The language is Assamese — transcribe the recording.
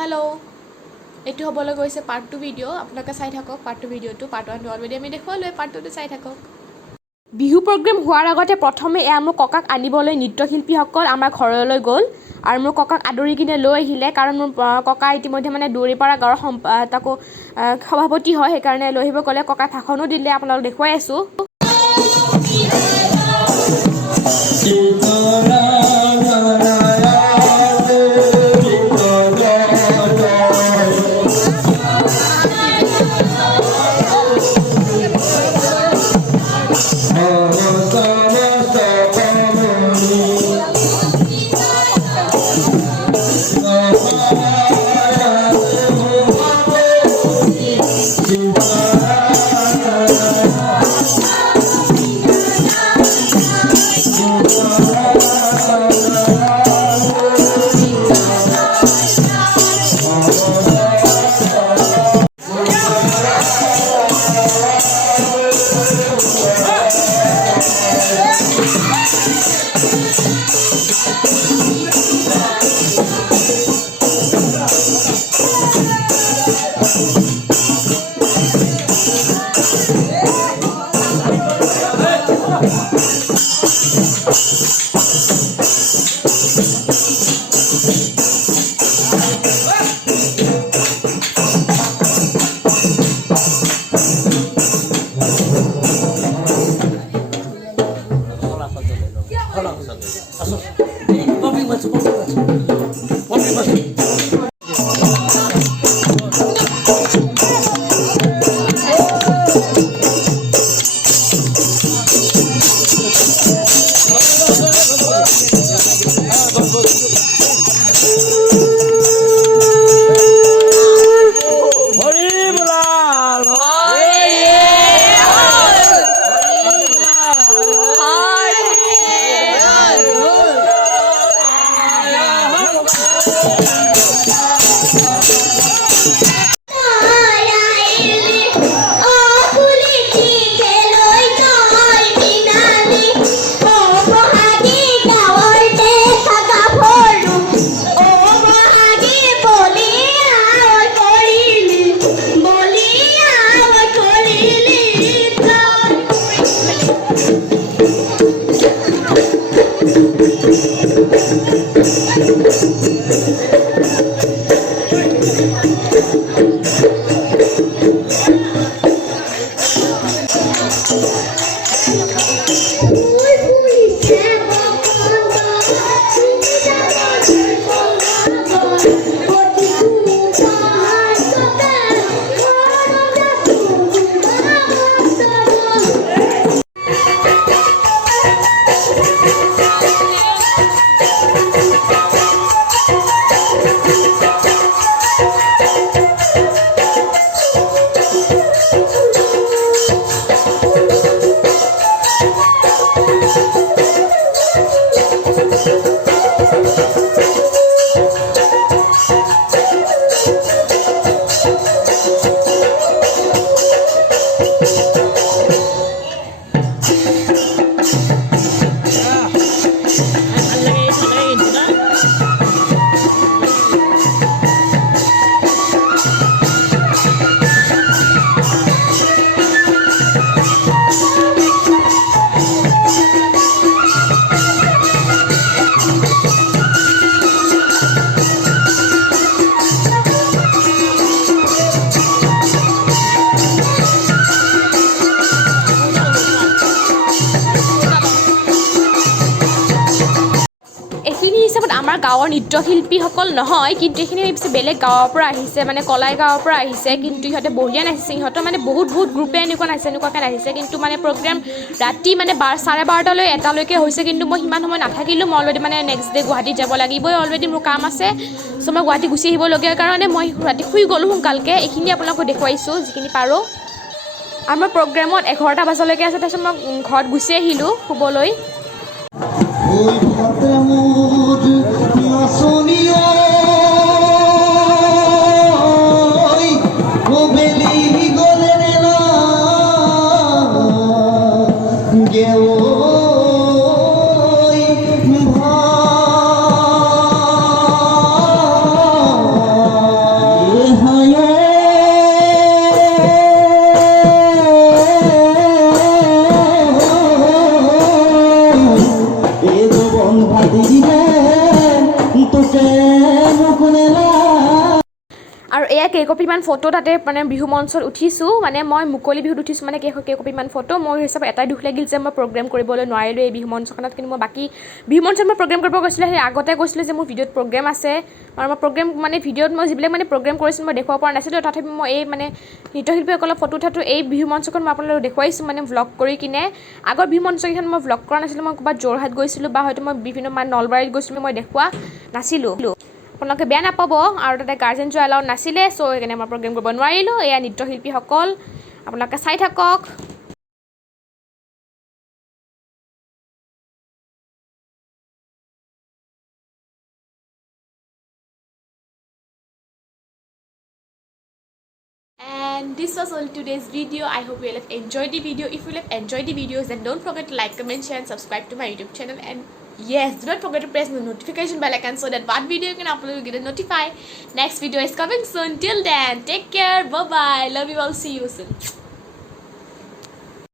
হেল্ল' এইটো হ'বলৈ গৈছে পাৰ্ট 2 ভিডিঅ' আপোনালোকে চাই থাকক পাৰ্ট 2 ভিডিঅ'টো পাৰ্ট 1টো অলৰেডি আমি দেখুৱালোৱে পাৰ্ট 2টো চাই থাকক বিহু প্ৰগ্ৰেম হোৱাৰ আগতে প্ৰথমে এয়া মোৰ ককাক আনিবলৈ নৃত্যশিল্পীসকল আমাৰ ঘৰলৈ গ'ল আৰু মোৰ ককাক আদৰি কিনে লৈ আহিলে কাৰণ মোৰ ককা ইতিমধ্যে মানে দৌৰিপাৰা গাঁৱৰ সভাপতি হয় সেইকাৰণে লৈ আহিব ক'লে ককাই ভাষণো দিলে আপোনালোক দেখুৱাই আছোঁ আমাৰ গাঁৱৰ নৃত্যশিল্পীসকল নহয় কিন্তু এইখিনি পিছে বেলেগ গাঁৱৰ পৰা আহিছে মানে কলাই গাঁৱৰ পৰা আহিছে কিন্তু ইহঁতে বঢ়িয়া নাচিছে ইহঁতৰ মানে বহুত গ্ৰুপে এনেকুৱাকৈ নাচিছে কিন্তু মানে প্ৰগ্ৰেম ৰাতি মানে 12:30 1টালৈকে হৈছে কিন্তু মই সিমান সময় নাথাকিলোঁ মই অলৰেডি মানে নেক্সট ডে গুৱাহাটীত যাব লাগিবই অলৰেডি মোৰ কাম আছে চ' মই গুৱাহাটী গুচি আহিবলগীয়া কাৰণে মই ৰাতি শুই গ'লোঁ সোনকালকৈ এইখিনি আপোনালোকক দেখুৱাইছোঁ যিখিনি পাৰোঁ আৰু মই প্ৰগ্ৰেমত 11টা বজালৈকে আছে তাৰপিছত মই ঘৰত গুচি আহিলোঁ শুবলৈ এয়া কেইকপিমান ফটো তাতে মানে বিহু মঞ্চত উঠিছোঁ মানে মই মুকলি বিহুত উঠিছোঁ মানে কেইকপিমান ফটো মোৰ হিচাপত এটাই দুখ লাগিল যে মই প্ৰগ্ৰেম কৰিবলৈ নোৱাৰিলোঁ এই বিহু মঞ্চখনত কিন্তু মই বাকী বিহু মঞ্চত মই প্ৰগ্ৰেম কৰিব গৈছিলোঁ সেই আগতে কৈছিলোঁ যে মোৰ ভিডিঅ'ত প্ৰগ্ৰেম আছে আৰু মই প্ৰগ্ৰেম মানে ভিডিঅ'ত মই যিবিলাক মানে প্ৰগ্ৰেম কৰিছিলোঁ মই দেখুৱাব পৰা নাছিলোঁ তথাপি মই এই মানে নৃত্যশিল্পীসকলৰ ফটো উঠাটো এই বিহু মঞ্চখন মই আপোনালোকক দেখুৱাইছোঁ মানে ভ্লগ কৰি কিনে আগৰ বিহু মঞ্চকেইখন মই ভ্লগ কৰা নাছিলোঁ মই ক'ৰবাত যোৰহাট গৈছিলোঁ বা হয়তো মই বিভিন্ন মানে নলবাৰীত গৈছিলোঁ মই দেখুওৱা নাছিলোঁ আপোনালোকে বেয়া নাপাব আৰু তাতে গাৰ্জেন যোৱা এলাউড নাছিলে চ' সেইকাৰণে মই প্ৰগ্ৰেম কৰিব নোৱাৰিলোঁ এয়া নৃত্যশিল্পীসকল আপোনালোকে চাই থাকক And this was all today's video. I hope you have enjoyed the video. If you have enjoyed the videos, then don't forget to like, comment, share, and subscribe to my YouTube channel. And yes, do not forget to press the notification bell icon so that what video you can upload you get notified. Next video is coming soon. Till then, take care. Bye bye. Love you all. See you soon.